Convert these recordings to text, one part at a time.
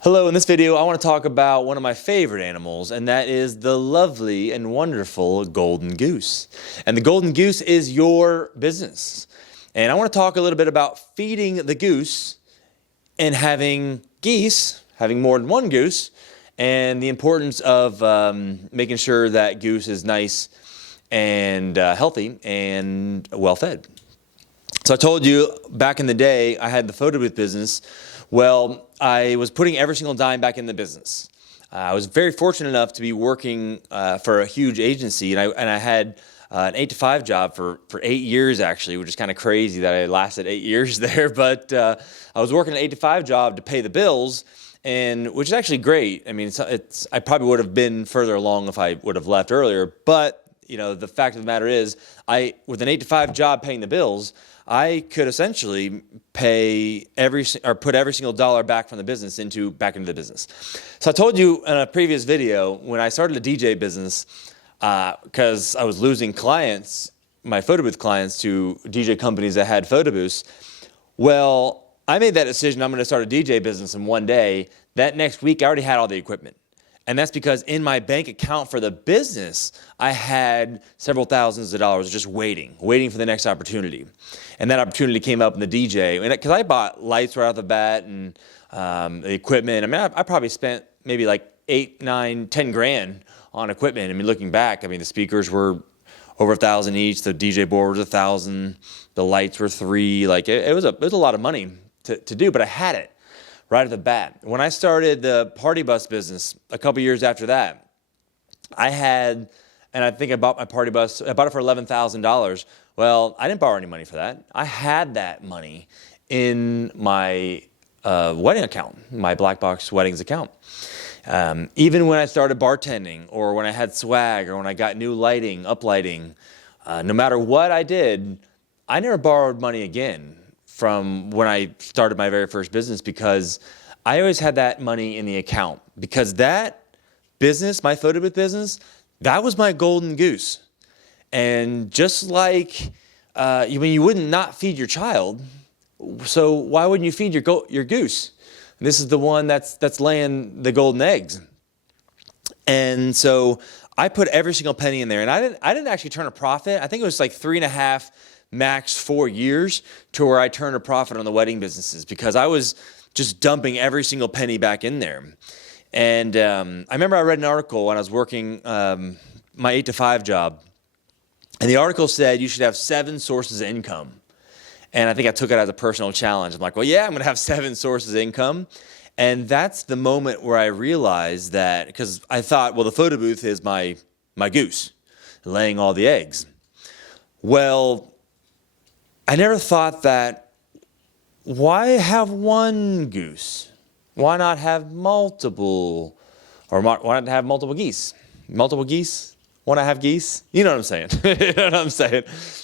Hello, in this video I want to talk about one of my favorite animals, and that is the lovely and wonderful golden goose. And the golden goose is your business. And I want to talk a little bit about feeding the goose and having geese, having more than one goose, and the importance of making sure that goose is nice and healthy and well fed. So I told you back in the day I had the photo booth business. Well, I was putting every single dime back in the business. I was very fortunate enough to be working for a huge agency, and I had an 8-to-5 job for 8 years actually, which is kind of crazy that I lasted 8 years there. But I was working an 8-to-5 job to pay the bills, and which is actually great. I mean, I probably would have been further along if I would have left earlier. But you know, the fact of the matter is, with an 8-to-5 job paying the bills, I could essentially put every single dollar back from the business back into the business. So I told you in a previous video, when I started the DJ business, because I was losing clients, my photo booth clients, to DJ companies that had photo booths. Well, I made that decision. I'm going to start a DJ business in one day. That next week, I already had all the equipment. And that's because in my bank account for the business, I had several thousands of dollars just waiting for the next opportunity. And that opportunity came up in the DJ. And because I bought lights right off the bat and the equipment. I mean, I probably spent maybe like 8, 9, 10 grand on equipment. I mean, looking back, I mean, the speakers were over $1,000 each. The DJ board was $1,000. The lights were $3,000. Like it was a lot of money to do, but I had it right at the bat. When I started the party bus business a couple years after that, I think I bought my party bus, I bought it for $11,000. Well, I didn't borrow any money for that. I had that money in my wedding account, my Black Box Weddings account. Even when I started bartending, or when I had swag, or when I got new lighting, uplighting, no matter what I did, I never borrowed money again from when I started my very first business, because I always had that money in the account. Because that business, my photo booth business, that was my golden goose. And just like you wouldn't not feed your child, so why wouldn't you feed your goose? And this is the one that's laying the golden eggs. And so I put every single penny in there, and I didn't actually turn a profit. I think it was like 3.5, max 4 years to where I turned a profit on the wedding businesses, because I was just dumping every single penny back in there. And I remember I read an article when I was working my 8-to-5 job, and the article said you should have 7 sources of income. And I think I took it as a personal challenge. I'm like, well, yeah, I'm going to have 7 sources of income. And that's the moment where I realized that, because I thought, well, the photo booth is my goose laying all the eggs. Well, I never thought that, why have one goose? Why not have multiple, or why not have multiple geese? Multiple geese? Want to have geese? You know what I'm saying? You know what I'm saying?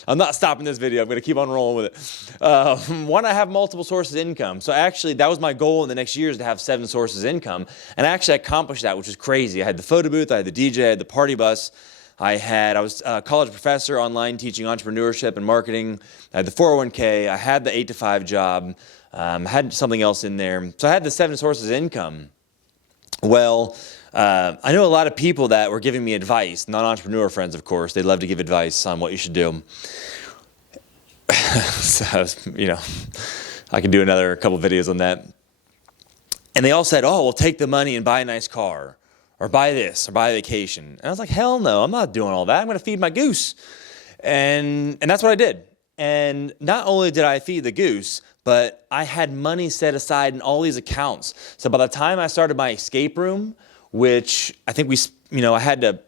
I'm not stopping this video. I'm going to keep on rolling with it. Why not have multiple sources of income? So actually, that was my goal in the next year, is to have 7 sources of income. And I actually accomplished that, which was crazy. I had the photo booth, I had the DJ, I had the party bus. I was a college professor online teaching entrepreneurship and marketing. I had the 401k. I had the 8-to-5 job. Had something else in there. So I had the 7 sources of income. Well, I know a lot of people that were giving me advice, non-entrepreneur friends, of course. They love to give advice on what you should do. So, you know, I can do another couple videos on that. And they all said, oh, well, take the money and buy a nice car, or buy this, or buy a vacation. And I was like, hell no, I'm not doing all that. I'm going to feed my goose. And that's what I did. And not only did I feed the goose, but I had money set aside in all these accounts. So by the time I started my escape room, which I think I had to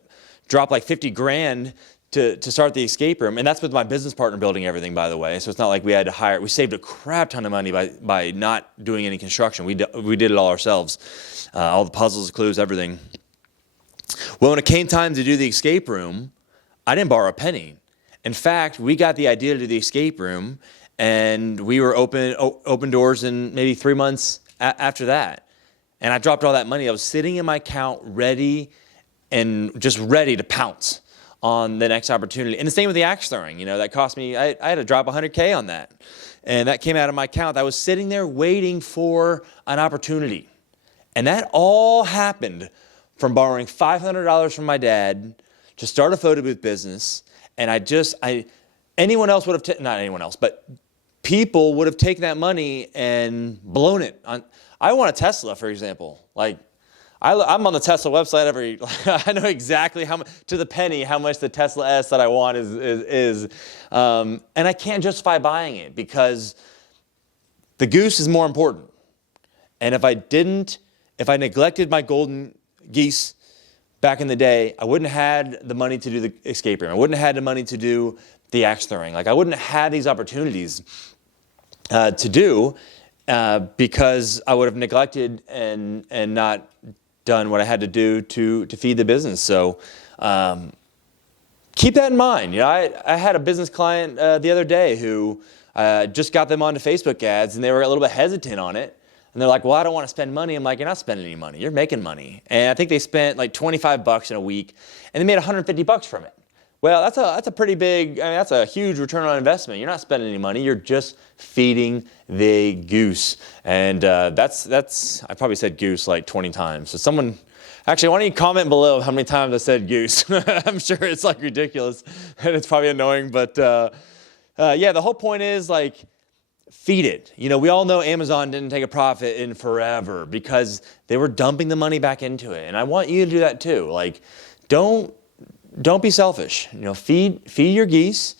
drop like 50 grand to start the escape room. And that's with my business partner building everything, by the way. So it's not like we had to we saved a crap ton of money by not doing any construction. We did it all ourselves. All the puzzles, clues, everything. Well, when it came time to do the escape room, I didn't borrow a penny. In fact, we got the idea to do the escape room, and we were open doors in maybe 3 months after that. And I dropped all that money. I was sitting in my account ready to pounce on the next opportunity. And the same with the axe throwing. That cost me, I had to drop $100K on that. And that came out of my account. I was sitting there waiting for an opportunity. And that all happened from borrowing $500 from my dad to start a photo booth business. And anyone else would have, not anyone else, but people would have taken that money and blown it on. I want a Tesla, for example. Like, I'm on the Tesla website I know exactly how much, to the penny, how much the Tesla S that I want is. And I can't justify buying it because the goose is more important. And if I neglected my golden geese back in the day, I wouldn't have had the money to do the escape room. I wouldn't have had the money to do the axe throwing. Like, I wouldn't have had these opportunities to do because I would have neglected and not done what I had to do to feed the business. So keep that in mind. You know, I had a business client the other day who just got them onto Facebook ads, and they were a little bit hesitant on it. And they're like, well, I don't want to spend money. I'm like, you're not spending any money. You're making money. And I think they spent like $25 in a week, and they made $150 from it. Well, that's a pretty big, that's a huge return on investment. You're not spending any money. You're just feeding the goose. And that's I probably said goose like 20 times. So someone, actually, why don't you comment below how many times I said goose? I'm sure it's like ridiculous, and it's probably annoying. But yeah, the whole point is like, feed it. You know, we all know Amazon didn't take a profit in forever because they were dumping the money back into it. And I want you to do that too. Like, don't be selfish. You know, feed your geese.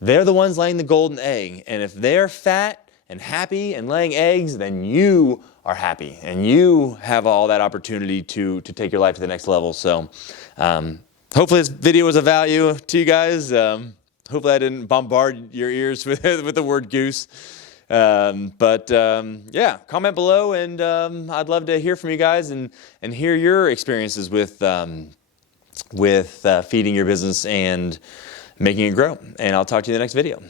They're the ones laying the golden egg. And if they're fat and happy and laying eggs, then you are happy and you have all that opportunity to take your life to the next level. So hopefully this video was of value to you guys. Hopefully I didn't bombard your ears with the word goose. Yeah, comment below, and I'd love to hear from you guys and hear your experiences with feeding your business and making it grow. And I'll talk to you in the next video.